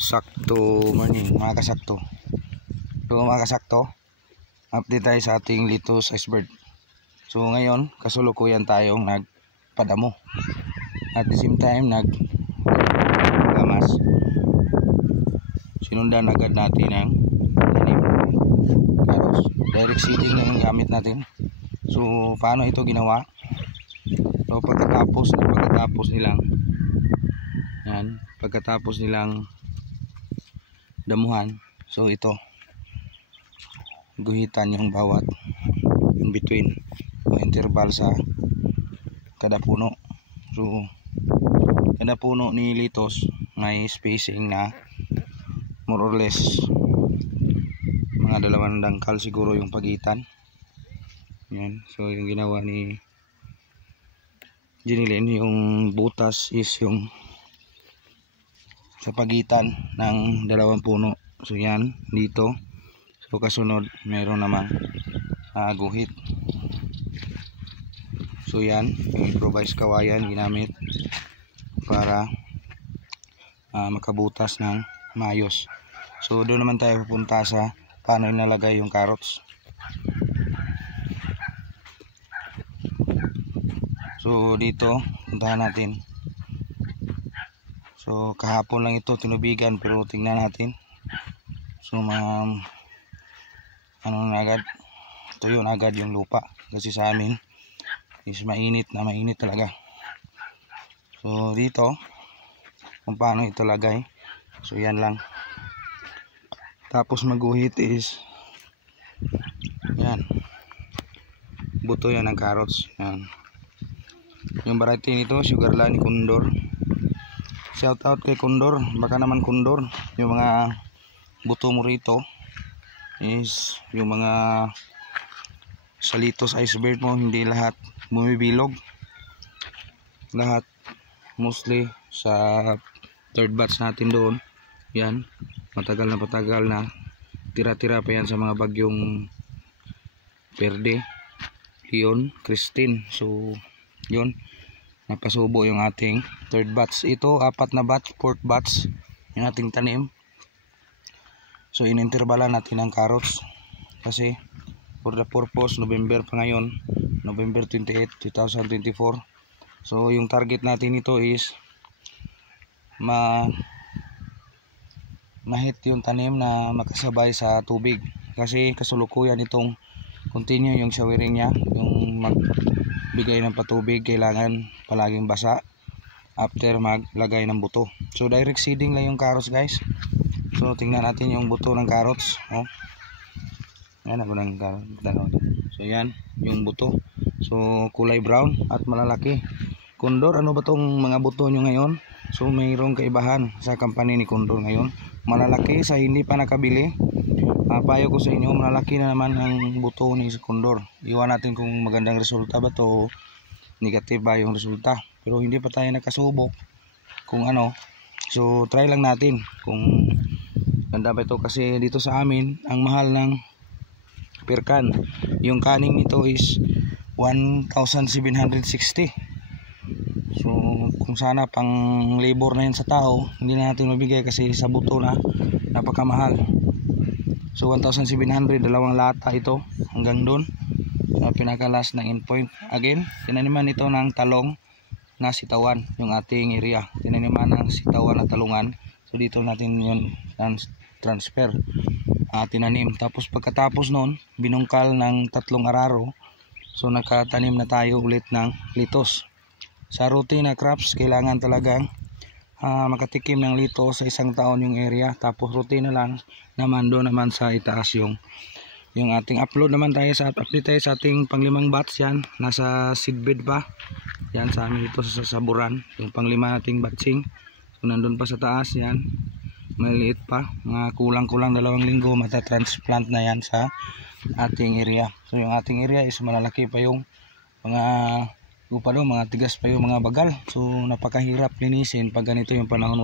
Sakto morning mga kasakto. So mga kasakto, update tayo sa ating Litos Iceberg. So ngayon kasulukuyan tayong nagpadamo at the same time naggamas. Sinundan agad natin ang carrots. Direct seeding lang yung gamit natin. So paano ito ginawa? So pagkatapos nilang damuhan, so ito guhitan yung bawat in between o interval sa kada puno. So kada puno ni litos may spacing na more or less mga 2 dangkal siguro yung pagitan. Yan. So yung ginawa ni Jinilin, yung butas is yung sa pagitan ng 2 puno. So yan dito. So kasunod meron namang guhit. So yan yung improvise kawayan ginamit para makabutas ng maayos. So doon naman tayo pupunta sa paano inalagay yung carrots. So dito puntahan natin. So kahapon lang ito tinubigan, pero tingnan natin. So ano na agad, tuyo na agad yung lupa kasi sa amin is mainit talaga. So dito kung paano ito lagay, so yan lang. Tapos maguhit is yan, buto yan ng carrots. Yan. Yung variety nito Sugarland Condor. Shout out kay Condor, baka naman Condor, yung mga buto mo rito is yung mga sa Litos Iceberg mo, hindi lahat bumibilog. Lahat mostly sa third batch natin doon. Yan, matagal na tira-tira pa yan sa mga bagyong Perde, Leon, Christine. So yun, napasubo yung ating third batch. Ito 4 na batch, 4th batch yung ating tanim. So ininterbalan natin ang carrots kasi for the purpose, November pa ngayon, November 28, 2024. So yung target natin ito is ma-hit yung tanim na makasabay sa tubig, kasi kasulukuyan itong continue yung showering niya, yung magbigay ng patubig, kailangan palaging basa after maglagay ng buto. So direct seeding lang yung carrots guys. So tingnan natin yung buto ng carrots. Oh. Yan ako ng carrots. So yan yung buto. So kulay brown at malalaki. Condor, ano ba tong mga buto nyo ngayon? So mayroong kaibahan sa company ni Condor ngayon. Malalaki sa hindi pa nakabili. Payo ko sa inyo, malalaki na naman ang buto ni Condor. Iwan natin kung magandang resulta ba to, negative ba yung resulta. Pero hindi pa tayo nakasubok kung ano. So try lang natin kung ganda ba ito, kasi dito sa amin ang mahal ng per can. Yung canning nito is 1,760. So kung sana pang labor na yan sa tao, hindi na natin mabigay kasi sa buto na napakamahal. So 1,700, 2 lata ito hanggang doon sa pinaka last ng endpoint. Again, tinaniman ito ng talong na sitawan, yung ating area. Tinaniman ng sitawan na talungan. So dito natin yun transfer, tinanim. Tapos pagkatapos noon, binungkal ng 3 araro. So nakatanim na tayo ulit ng litos. Sa routine na crops, kailangan talagang makatikim ng litos sa 1 taon yung area. Tapos routine na lang naman doon naman sa itaas yung ating upload naman tayo sa update tayo sa ating pang-5 batch. Yan, nasa seedbed pa yan sa amin dito sa Saburan, yung pang-5 nating batching. So nandun pa sa taas yan, maliit pa, mga kulang-kulang 2 linggo matatransplant na yan sa ating area. So yung ating area is malalaki pa yung mga lupa doon, mga tigas pa yung mga bagal. So napakahirap linisin pag ganito yung panahon.